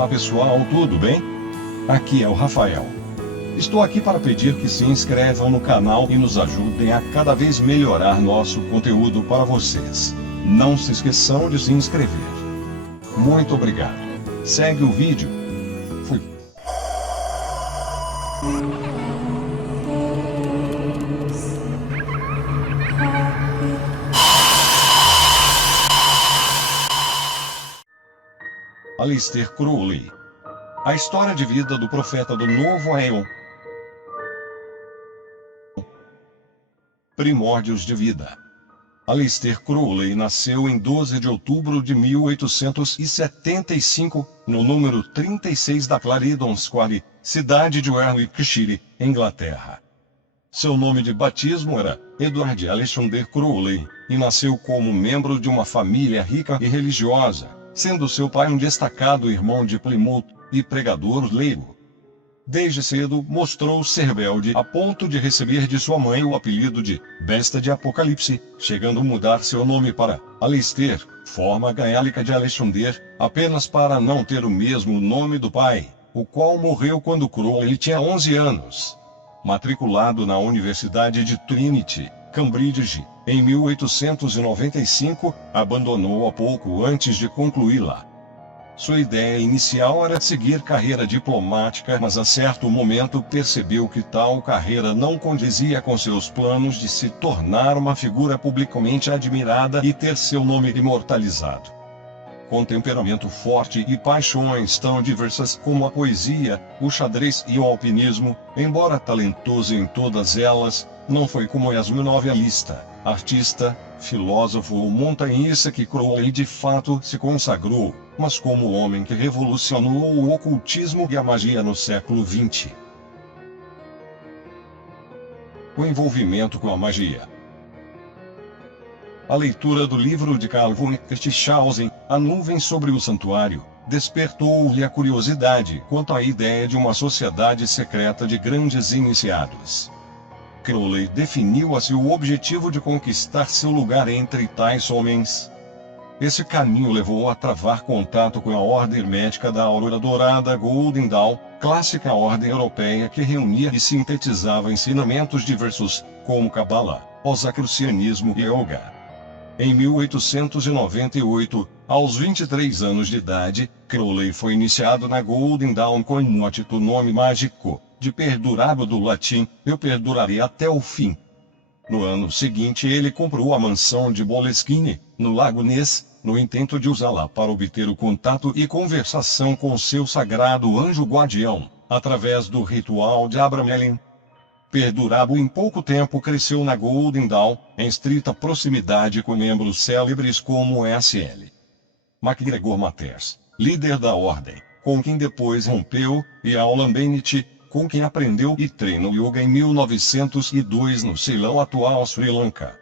Olá pessoal, tudo bem? Aqui é o Rafael. Estou aqui para pedir que se inscrevam no canal e nos ajudem a cada vez melhorar nosso conteúdo para vocês. Não se esqueçam de se inscrever. Muito obrigado. Segue o vídeo. Fui. Aleister Crowley. A história de vida do profeta do Novo Aeon. Primórdios de vida. Aleister Crowley nasceu em 12 de outubro de 1875, no número 36 da Clarendon Square, cidade de Warwickshire, Inglaterra. Seu nome de batismo era Edward Alexander Crowley, e nasceu como membro de uma família rica e religiosa, sendo seu pai um destacado irmão de Plymouth e pregador leigo. Desde cedo mostrou-se rebelde a ponto de receber de sua mãe o apelido de Besta de Apocalipse, chegando a mudar seu nome para Aleister, forma gaélica de Alexander, apenas para não ter o mesmo nome do pai, o qual morreu quando Crowley tinha 11 anos. Matriculado na Universidade de Trinity, Cambridge, em 1895, abandonou-a pouco antes de concluí-la. Sua ideia inicial era seguir carreira diplomática, mas a certo momento percebeu que tal carreira não condizia com seus planos de se tornar uma figura publicamente admirada e ter seu nome imortalizado. Com temperamento forte e paixões tão diversas como a poesia, o xadrez e o alpinismo, embora talentoso em todas elas, não foi como Esmo novelista, artista, filósofo ou montanhista que Crowley de fato se consagrou, mas como o homem que revolucionou o ocultismo e a magia no século XX. O envolvimento com a magia. A leitura do livro de Carl von Kirchhausen, A Nuvem sobre o Santuário, despertou-lhe a curiosidade quanto à ideia de uma sociedade secreta de grandes iniciados. Crowley definiu a seu objetivo de conquistar seu lugar entre tais homens. Esse caminho levou a travar contato com a Ordem Hermética da Aurora Dourada Golden Dawn, clássica ordem europeia que reunia e sintetizava ensinamentos diversos, como Cabala, Rosacrucianismo e Yoga. Em 1898, aos 23 anos de idade, Crowley foi iniciado na Golden Dawn com o mote do nome mágico, de perdurado do latim, eu perdurarei até o fim. No ano seguinte ele comprou a mansão de Boleskine, no Lago Ness, no intento de usá-la para obter o contato e conversação com seu sagrado anjo guardião, através do ritual de Abramelin. Perdurado em pouco tempo cresceu na Golden Dawn, em estrita proximidade com membros célebres como S.L. MacGregor Matters, líder da ordem, com quem depois rompeu, e Aulan Bennett, com quem aprendeu e treinou yoga em 1902 no Ceilão, atual Sri Lanka.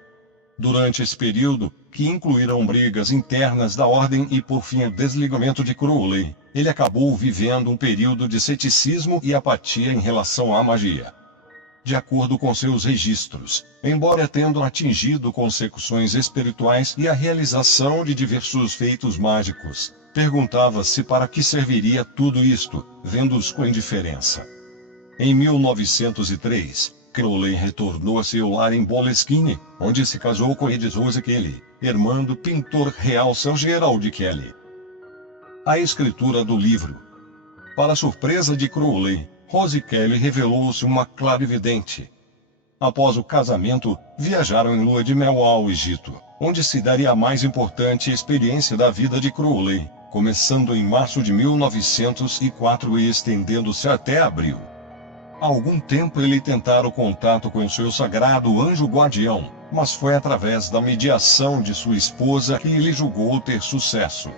Durante esse período, que incluíram brigas internas da ordem e por fim o desligamento de Crowley, ele acabou vivendo um período de ceticismo e apatia em relação à magia. De acordo com seus registros, embora tendo atingido consecuções espirituais e a realização de diversos feitos mágicos, perguntava-se para que serviria tudo isto, vendo-os com indiferença. Em 1903, Crowley retornou a seu lar em Boleskine, onde se casou com Edith Rose Kelly, irmã do pintor real Sir Gerald Kelly. A escritura do livro. Para surpresa de Crowley, Rose Kelly revelou-se uma clarividente. Após o casamento, viajaram em lua de mel ao Egito, onde se daria a mais importante experiência da vida de Crowley, começando em março de 1904 e estendendo-se até abril. Há algum tempo ele tentara o contato com seu sagrado anjo guardião, mas foi através da mediação de sua esposa que ele julgou ter sucesso.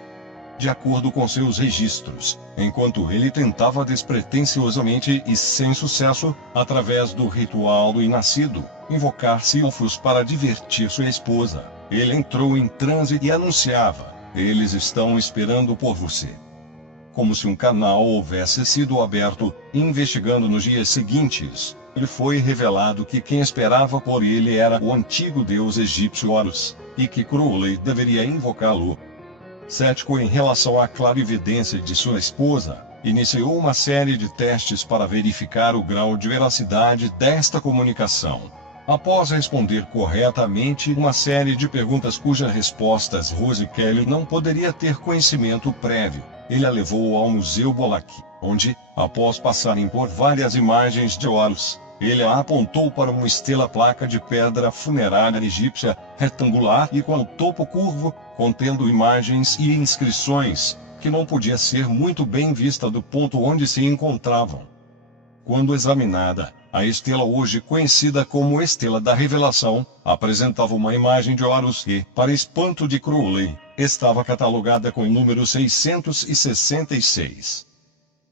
De acordo com seus registros, enquanto ele tentava despretensiosamente e sem sucesso, através do ritual do inascido, invocar Silfos para divertir sua esposa, ele entrou em transe e anunciava: eles estão esperando por você. Como se um canal houvesse sido aberto, investigando nos dias seguintes, lhe foi revelado que quem esperava por ele era o antigo deus egípcio Horus, e que Crowley deveria invocá-lo. cético em relação à clarividência de sua esposa, iniciou uma série de testes para verificar o grau de veracidade desta comunicação. Após responder corretamente uma série de perguntas cujas respostas Rose Kelly não poderia ter conhecimento prévio, ele a levou ao Museu Bolak, onde, após passarem por várias imagens de Horus, ele a apontou para uma estela-placa de pedra funerária egípcia, retangular e com o topo curvo, contendo imagens e inscrições, que não podia ser muito bem vista do ponto onde se encontravam. Quando examinada, a estela hoje conhecida como Estela da Revelação, apresentava uma imagem de Horus que, para espanto de Crowley, estava catalogada com o número 666.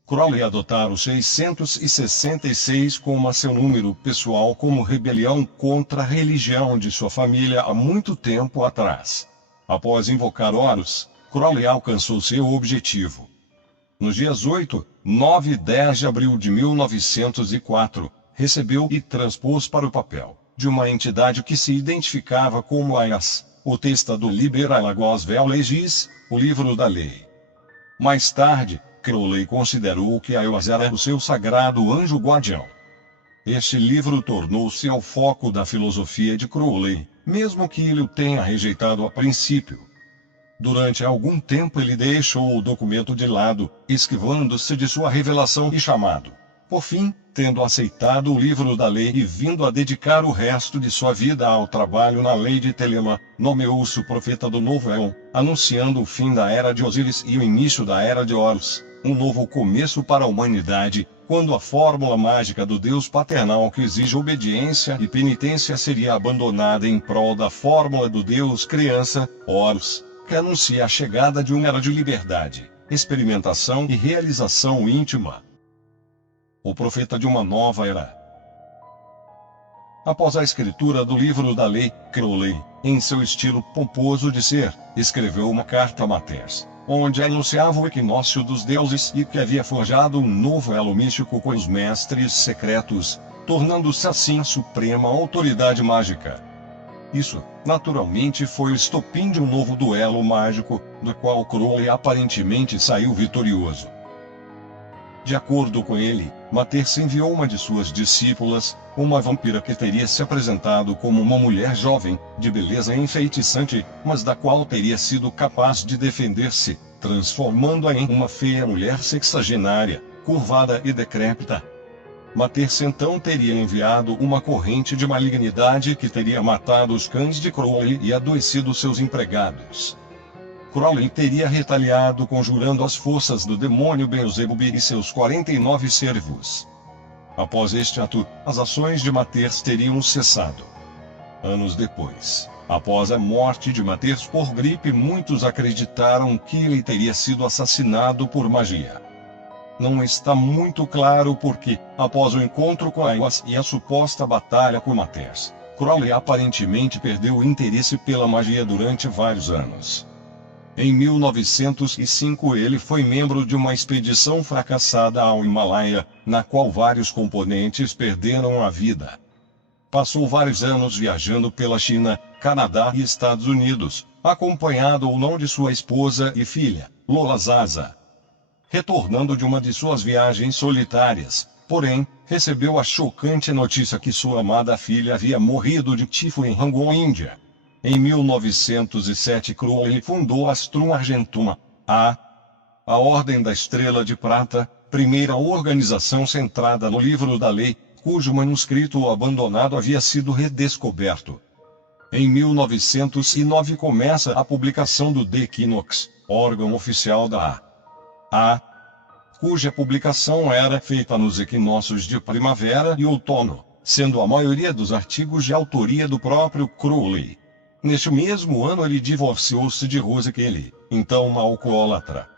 Crowley adotara o 666 como seu número pessoal como rebelião contra a religião de sua família há muito tempo atrás. Após invocar Horus, Crowley alcançou seu objetivo. Nos dias 8, 9 e 10 de abril de 1904, recebeu e transpôs para o papel, de uma entidade que se identificava como AIAS, o texto do Liber Alagos Vel Legis, o livro da lei. Mais tarde, Crowley considerou que AIAS era o seu sagrado anjo guardião. Este livro tornou-se o foco da filosofia de Crowley, mesmo que ele o tenha rejeitado a princípio. Durante algum tempo ele deixou o documento de lado, esquivando-se de sua revelação e chamado. Por fim, tendo aceitado o livro da lei e vindo a dedicar o resto de sua vida ao trabalho na lei de Telema, nomeou-se o profeta do novo éon, anunciando o fim da era de Osíris e o início da era de Horus, um novo começo para a humanidade, quando a fórmula mágica do Deus paternal que exige obediência e penitência seria abandonada em prol da fórmula do Deus criança, Horus, que anuncia a chegada de uma era de liberdade, experimentação e realização íntima. O profeta de uma nova era. Após a escritura do livro da lei, Crowley, em seu estilo pomposo de ser, escreveu uma carta a Mathers, onde anunciava o equinócio dos deuses e que havia forjado um novo elo místico com os mestres secretos, tornando-se assim a suprema autoridade mágica. Isso, naturalmente, foi o estopim de um novo duelo mágico, do qual Crowley aparentemente saiu vitorioso. De acordo com ele, Mathers enviou uma de suas discípulas, uma vampira que teria se apresentado como uma mulher jovem, de beleza enfeitiçante, mas da qual teria sido capaz de defender-se, transformando-a em uma feia mulher sexagenária, curvada e decrépita. Mathers então teria enviado uma corrente de malignidade que teria matado os cães de Crowley e adoecido seus empregados. Crowley teria retaliado conjurando as forças do demônio Beelzebub e seus 49 servos. Após este ato, as ações de Mathers teriam cessado. Anos depois, após a morte de Mathers por gripe, muitos acreditaram que ele teria sido assassinado por magia. Não está muito claro porque, após o encontro com AIAS e a suposta batalha com Mathers, Crowley aparentemente perdeu o interesse pela magia durante vários anos. Em 1905 ele foi membro de uma expedição fracassada ao Himalaia, na qual vários componentes perderam a vida. Passou vários anos viajando pela China, Canadá e Estados Unidos, acompanhado ou não de sua esposa e filha, Lola Zaza. Retornando de uma de suas viagens solitárias, porém, recebeu a chocante notícia que sua amada filha havia morrido de tifo em Rangoon, Índia. Em 1907 Crowley fundou Astrum Argentum, a Ordem da Estrela de Prata, primeira organização centrada no livro da lei, cujo manuscrito abandonado havia sido redescoberto. Em 1909 começa a publicação do The Equinox, órgão oficial da cuja publicação era feita nos equinócios de primavera e outono, sendo a maioria dos artigos de autoria do próprio Crowley. Neste mesmo ano ele divorciou-se de Rose Kelly, então uma alcoólatra.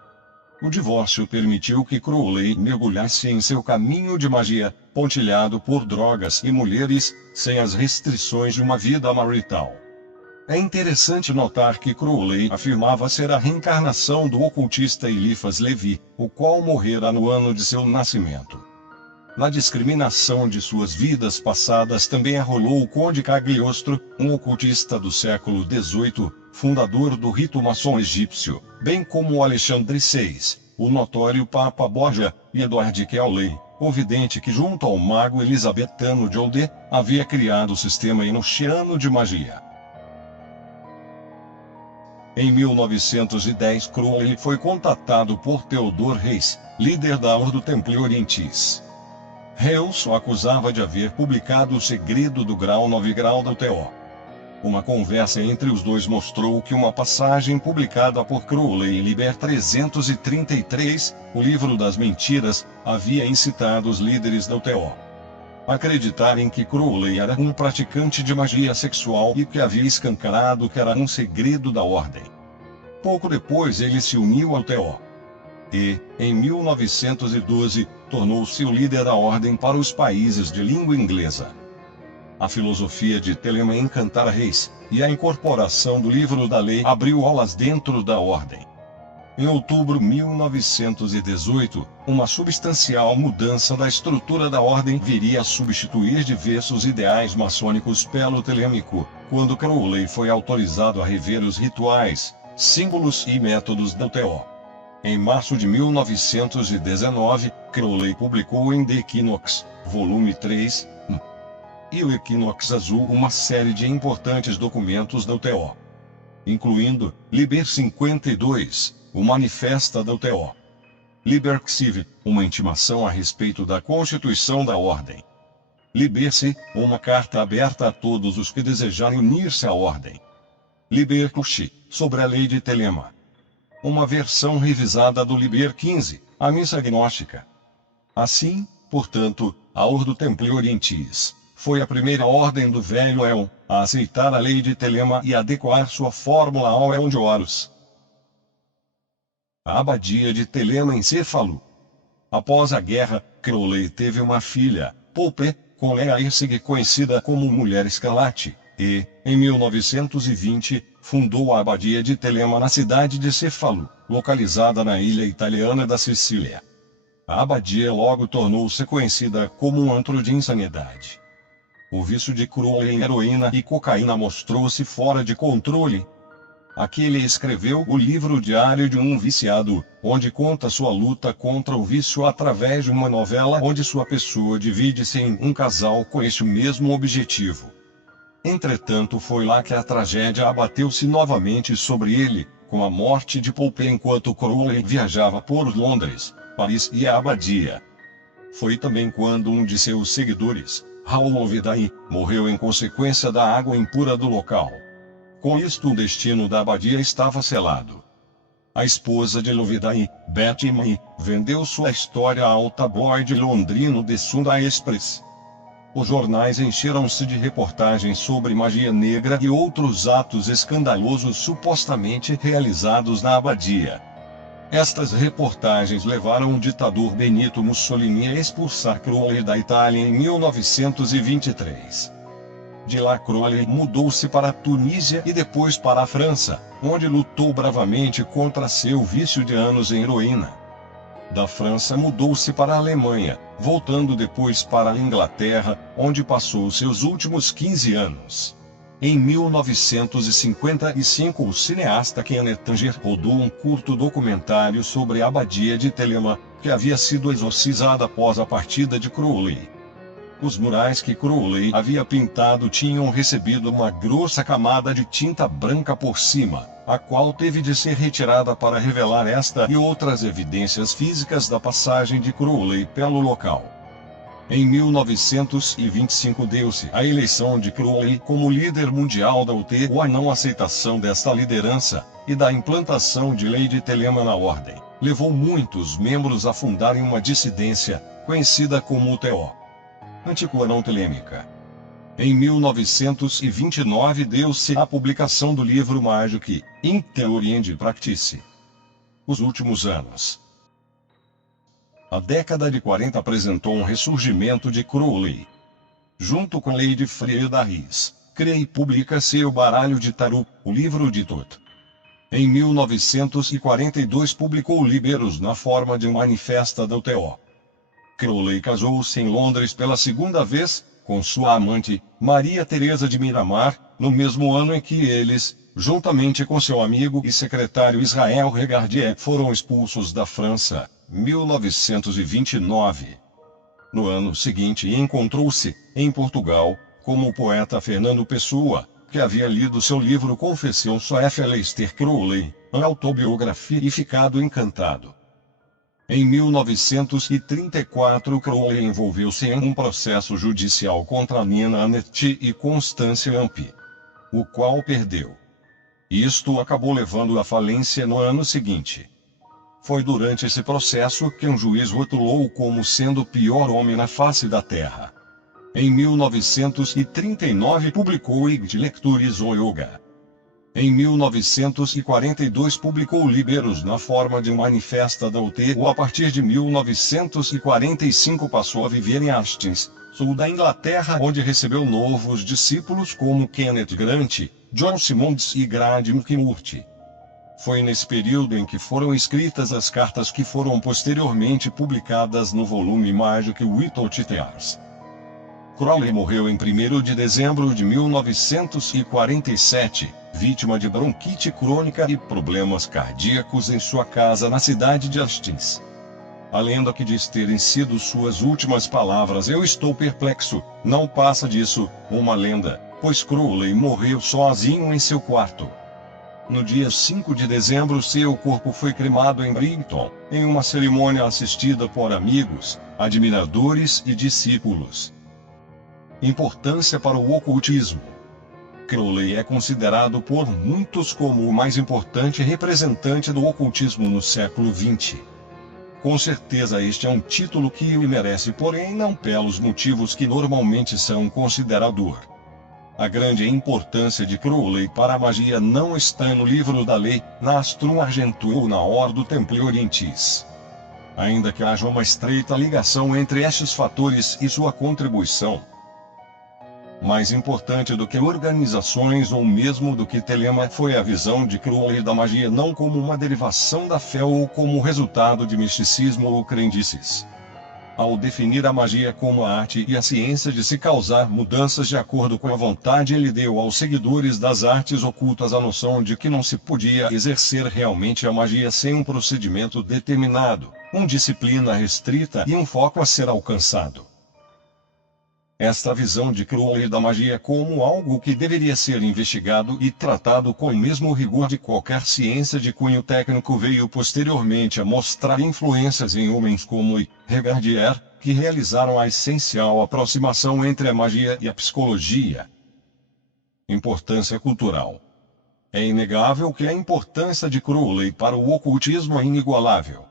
O divórcio permitiu que Crowley mergulhasse em seu caminho de magia, pontilhado por drogas e mulheres, sem as restrições de uma vida marital. É interessante notar que Crowley afirmava ser a reencarnação do ocultista Eliphas Levi, o qual morrera no ano de seu nascimento. Na discriminação de suas vidas passadas também arrolou o Conde Cagliostro, um ocultista do século XVIII, fundador do rito maçom egípcio, bem como Alexandre VI, o notório Papa Borgia, e Edward Crowley, o vidente que junto ao mago elisabetano John Dee, havia criado o sistema enochiano de magia. Em 1910 Crowley foi contatado por Theodore Reis, líder da Ordo Templi Orientis. Reis o acusava de haver publicado o segredo do grau 9 grau do T.O. Uma conversa entre os dois mostrou que uma passagem publicada por Crowley em Liber 333, o livro das mentiras, havia incitado os líderes da UTO a acreditarem que Crowley era um praticante de magia sexual e que havia escancarado que era um segredo da ordem. Pouco depois ele se uniu ao UTO e, em 1912, tornou-se o líder da ordem para os países de língua inglesa. A filosofia de Telema encantara Reis, e a incorporação do livro da lei abriu aulas dentro da ordem. Em outubro de 1918, uma substancial mudança da estrutura da ordem viria a substituir diversos ideais maçônicos pelo telêmico, quando Crowley foi autorizado a rever os rituais, símbolos e métodos da UTO. Em março de 1919, Crowley publicou em The Equinox, volume 3, e o Equinox Azul uma série de importantes documentos da UTO, incluindo Liber 52, o Manifesta da UTO, Liber Xiv, uma intimação a respeito da Constituição da Ordem, Liber C, uma carta aberta a todos os que desejarem unir-se à Ordem, Liber Cushi, sobre a lei de Telema, uma versão revisada do Liber 15, a Missa Gnóstica. Assim, portanto, a Ordo Templi Orientis foi a primeira ordem do Velho Éon a aceitar a lei de Telema e adequar sua fórmula ao Éon de Horus. A abadia de Telema em Céfalo. Após a guerra, Crowley teve uma filha, Pope, com Lea Erceg, conhecida como Mulher Escarlate, e, em 1920, fundou a abadia de Telema na cidade de Céfalo, localizada na ilha italiana da Sicília. A abadia logo tornou-se conhecida como um antro de insanidade. O vício de Crowley em heroína e cocaína mostrou-se fora de controle. Aqui ele escreveu o livro Diário de um Viciado, onde conta sua luta contra o vício através de uma novela onde sua pessoa divide-se em um casal com este mesmo objetivo. Entretanto, foi lá que a tragédia abateu-se novamente sobre ele, com a morte de Pope enquanto Crowley viajava por Londres, Paris e a abadia. Foi também quando um de seus seguidores, Raul Loveday, morreu em consequência da água impura do local. Com isto o destino da abadia estava selado. A esposa de Loveday, Betty May, vendeu sua história ao tabloide londrino The Sunday Express. Os jornais encheram-se de reportagens sobre magia negra e outros atos escandalosos supostamente realizados na abadia. Estas reportagens levaram o ditador Benito Mussolini a expulsar Crowley da Itália em 1923. De lá Crowley mudou-se para a Tunísia e depois para a França, onde lutou bravamente contra seu vício de anos em heroína. Da França mudou-se para a Alemanha, voltando depois para a Inglaterra, onde passou seus últimos 15 anos. Em 1955 o cineasta Kenneth Anger rodou um curto documentário sobre a abadia de Telema, que havia sido exorcizada após a partida de Crowley. Os murais que Crowley havia pintado tinham recebido uma grossa camada de tinta branca por cima, a qual teve de ser retirada para revelar esta e outras evidências físicas da passagem de Crowley pelo local. Em 1925 deu-se a eleição de Crowley como líder mundial da UTO. A não aceitação desta liderança, e da implantação de lei de Telema na ordem, levou muitos membros a fundarem uma dissidência, conhecida como UTO, Antiquação Telêmica. Em 1929 deu-se a publicação do livro Magic, in Theory and Practice. Os últimos anos. A década de 40 apresentou um ressurgimento de Crowley. Junto com Lady Freda Rees, cria e publica seu baralho de tarô, o livro de Tot. Em 1942 publicou Liberos na forma de um manifesta da UTO. Crowley casou-se em Londres pela segunda vez, com sua amante, Maria Teresa de Miramar, no mesmo ano em que eles, juntamente com seu amigo e secretário Israel Regardier, foram expulsos da França, 1929. No ano seguinte encontrou-se, em Portugal, com o poeta Fernando Pessoa, que havia lido seu livro Confissão sobre Aleister Crowley, uma autobiografia, e ficado encantado. Em 1934 Crowley envolveu-se em um processo judicial contra Nina Annett e Constance Ampe, o qual perdeu. Isto acabou levando à falência no ano seguinte. Foi durante esse processo que um juiz rotulou-o como sendo o pior homem na face da Terra. Em 1939 publicou Ig Lectures o Yoga. Em 1942 publicou Liberos na forma de um manifesta da UT. A partir de 1945 passou a viver em Hastings, sul da Inglaterra, onde recebeu novos discípulos como Kenneth Grant, John Simmons e Grady McMurtry. Foi nesse período em que foram escritas as cartas que foram posteriormente publicadas no volume Magic Without Tears. Crowley morreu em 1º de dezembro de 1947, vítima de bronquite crônica e problemas cardíacos em sua casa na cidade de Hastings. A lenda que diz terem sido suas últimas palavras "Eu estou perplexo", não passa disso, uma lenda, pois Crowley morreu sozinho em seu quarto. No dia 5 de dezembro seu corpo foi cremado em Brighton, em uma cerimônia assistida por amigos, admiradores e discípulos. Importância para o ocultismo. Crowley é considerado por muitos como o mais importante representante do ocultismo no século XX. Com certeza este é um título que ele merece, porém não pelos motivos que normalmente são considerados. A grande importância de Crowley para a magia não está no livro da lei, na Astrum Argentum ou na Ordo Templi Orientis. Ainda que haja uma estreita ligação entre estes fatores e sua contribuição. Mais importante do que organizações ou mesmo do que telema foi a visão de Crowley da magia não como uma derivação da fé ou como resultado de misticismo ou crendices. Ao definir a magia como a arte e a ciência de se causar mudanças de acordo com a vontade, ele deu aos seguidores das artes ocultas a noção de que não se podia exercer realmente a magia sem um procedimento determinado, uma disciplina restrita e um foco a ser alcançado. Esta visão de Crowley da magia como algo que deveria ser investigado e tratado com o mesmo rigor de qualquer ciência de cunho técnico veio posteriormente a mostrar influências em homens como Regardier, que realizaram a essencial aproximação entre a magia e a psicologia. Importância cultural. É inegável que a importância de Crowley para o ocultismo é inigualável.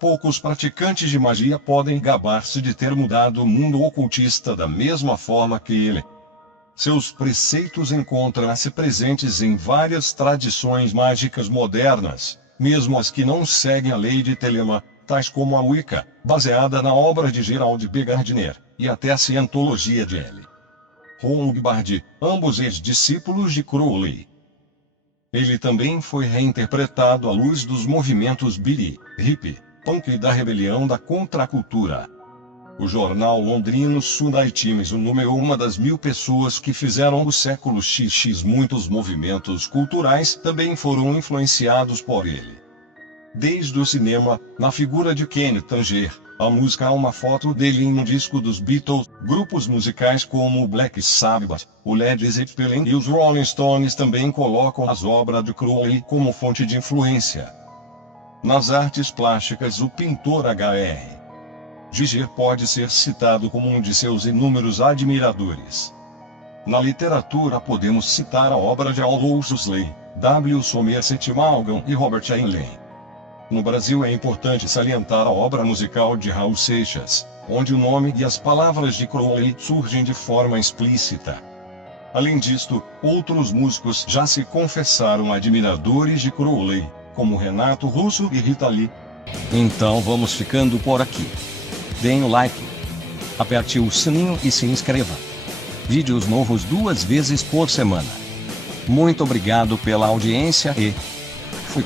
Poucos praticantes de magia podem gabar-se de ter mudado o mundo ocultista da mesma forma que ele. Seus preceitos encontram-se presentes em várias tradições mágicas modernas, mesmo as que não seguem a lei de Telema, tais como a Wicca, baseada na obra de Gerald B. Gardner, e até a cientologia de L. Ron Hubbard, ambos ex-discípulos de Crowley. Ele também foi reinterpretado à luz dos movimentos Billy, hippie, punk e da rebelião da contracultura. O jornal londrino Sunday Times o nomeou uma das 1000 pessoas que fizeram do século XX. Muitos movimentos culturais também foram influenciados por ele. Desde o cinema, na figura de Kenny Tanger, a música há uma foto dele em um disco dos Beatles, grupos musicais como o Black Sabbath, o Led Zeppelin e os Rolling Stones também colocam as obras de Crowley como fonte de influência. Nas artes plásticas, o pintor H.R. Giger pode ser citado como um de seus inúmeros admiradores. Na literatura podemos citar a obra de Aldous Huxley, W. Somerset Maugham e Robert Heinlein. No Brasil é importante salientar a obra musical de Raul Seixas, onde o nome e as palavras de Crowley surgem de forma explícita. Além disto, outros músicos já se confessaram admiradores de Crowley, como Renato Russo e Rita Lee. Então vamos ficando por aqui. Deem o like, aperte o sininho e se inscreva. Vídeos novos 2 vezes por semana. Muito obrigado pela audiência e fui.